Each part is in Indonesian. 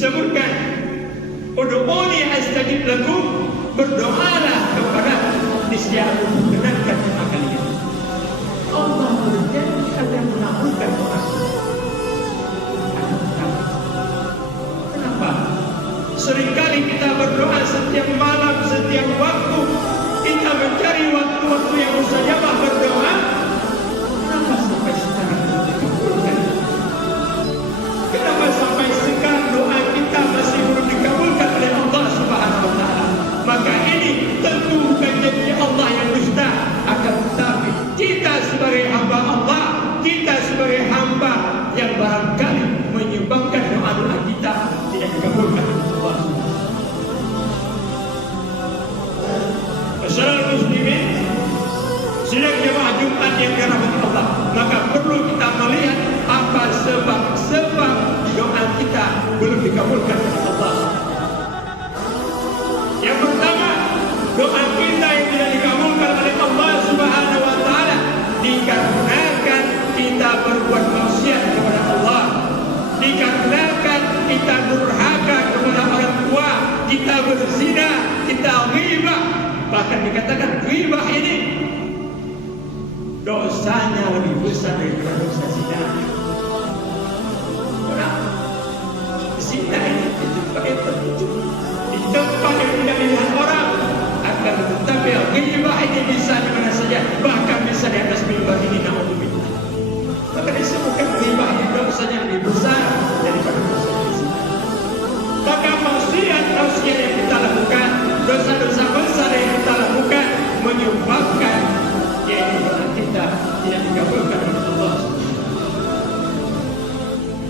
disebutkan, "Ud'uni astajib lakum," berdoalah kepada niscaya aku mendengarkan doa kalian. Allah berjanji akan mengabulkan doa. Kenapa? Seringkali kita berdoa setiap malam, setiap waktu. Kita mencari waktu-waktu yang mustajabah berdoa. Kenapa sampai sekarang belum dikabulkan? Kenapa sampai sekarang doa kita masih belum dikabulkan oleh Allah Subhanahu wa Ta'ala? Maka ini tentu bukan janji Allah yang dusta, akan tetapi kita sebagai hamba Allah, kita sebagai hamba yang barangkali menyumbangkan doa-doa kita tidak dikabulkan oleh Allah. Masyarakat muslimin, sidang jemaah Jumat yang dirahmati Allah, maka perlu kita melihat apa sebab-sebab doa kita belum dikabulkan oleh Allah. Yang pertama, doa kita yang tidak dikabulkan oleh Allah Subhanahu wa Ta'ala dikarenakan kita berbuat maksiat kepada Allah, dikarenakan kita durhaka kepada orang tua, kita berzina, kita ghibah. Bahkan dikatakan ghibah ini dosanya lebih besar daripada dosa zina. Kenapa? Zina ini di tempat yang tertutup, di tempat yang tidak dilihat orang. Akan tetapi ghibah ini bisa di mana saja, bahkan bisa di atas mimbar ini. Na'udzubillah. Maka disebutkan ghibah ini dosanya lebih besar daripada dosa zina. Maka maksiat yang kita lakukan, dosa-dosa besar yang kita lakukan menyebabkan yaitu doa kita tidak dikabulkan oleh Allah.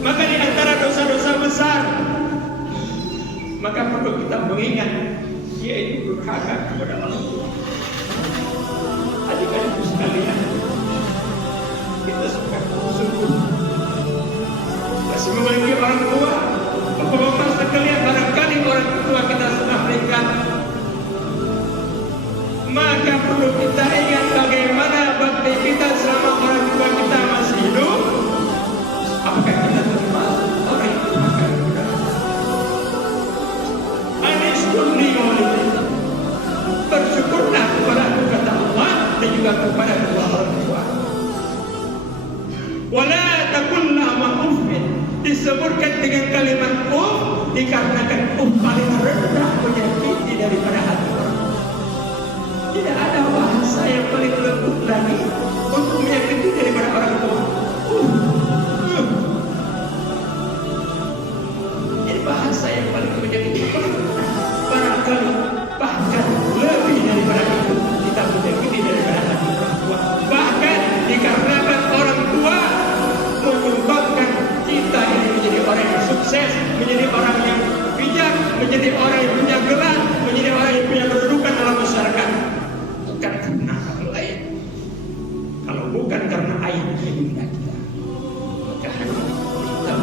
Maka di antara dosa-dosa besar, maka perlu kita mengingat yaitu durhaka kepada orang tua. Adik-adikku sekalian, kita sungguh masih memiliki orang tua. Bapak-bapak sekalian, barangkali orang tua kita sudah meninggal, maka perlu kita ingat bagaimana bakti kita selama orang tua kita masih hidup. Apakah kita termasuk orang yang durhaka kepada Allah? Anishkurni walidayya, bersyukurlah kepada aku, kata Allah, dan juga kepada kedua orang tua. Wala taqul lahuma uffin, disebutkan dengan kalimat dikarenakan paling rendah menyakiti daripada hati orang. Tidak ada bahasa yang paling lembut lagi untuk menyakiti daripada orang tua. Ini bahasa yang paling menyakiti. Barangkali bahkan lebih daripada itu kita menyakiti daripada hati orang tua. Bahkan dikarenakan orang tua menyebabkan kita ini menjadi orang yang sukses, menjadi orang yang bijak, menjadi orang yang punya gelar, menjadi orang yang punya kedudukan dalam masyarakat. Bukan karena hal lain. Kalau bukan karena ayat ibunda kita, maka hanya kita.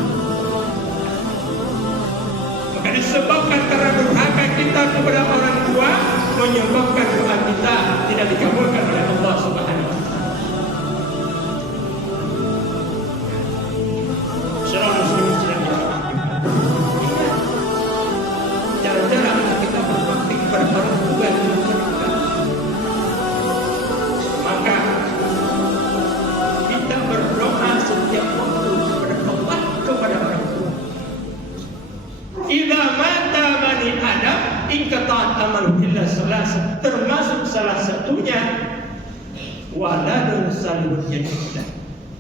Maka disebabkan karena durhaka kita kepada orang tua, menyebabkan doa kita tidak dikabulkan oleh Allah Subhanahu wa Ta'ala. Cara-cara kita berbakti kepada orang tua yang meninggal, maka kita berdoa setiap waktu kepada Allah, kepada orang tua. Idza mata bani Adam inqata'at amaluhu illa salasa, termasuk salah satunya waladun salihun yad'u lahu.